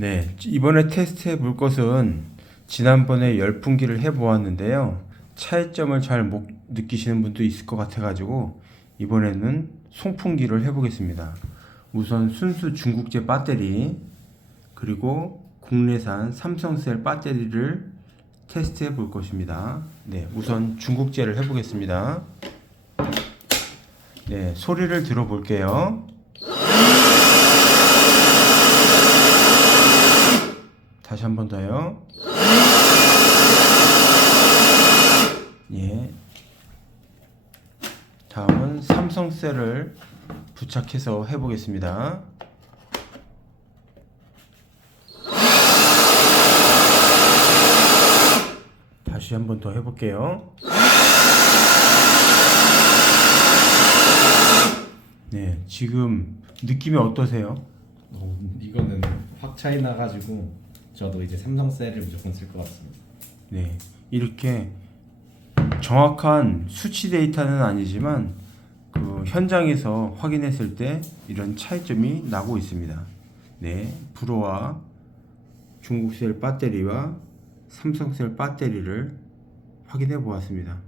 네, 이번에 테스트해 볼 것은 지난번에 열풍기를 해 보았는데요. 차이점을 잘 못 느끼시는 분도 있을 것 같아가지고 이번에는 송풍기를 해보겠습니다. 우선 순수 중국제 배터리 그리고 국내산 삼성셀 배터리를 테스트해 볼 것입니다. 네, 우선 중국제를 해보겠습니다. 네, 소리를 들어볼게요. 다시 한 번 더요. 예. 다음은 삼성셀을 부착해서 해보겠습니다. 다시 한 번 더 해볼게요. 네, 지금 느낌이 어떠세요? 어, 이거는 확 차이 나가지고 저도 이제 삼성셀을 무조건 쓸 것 같습니다. 네, 이렇게 정확한 수치 데이터는 아니지만 그 현장에서 확인했을 때 이런 차이점이 나고 있습니다. 네, 프로와 중국셀 배터리와 삼성셀 배터리를 확인해 보았습니다.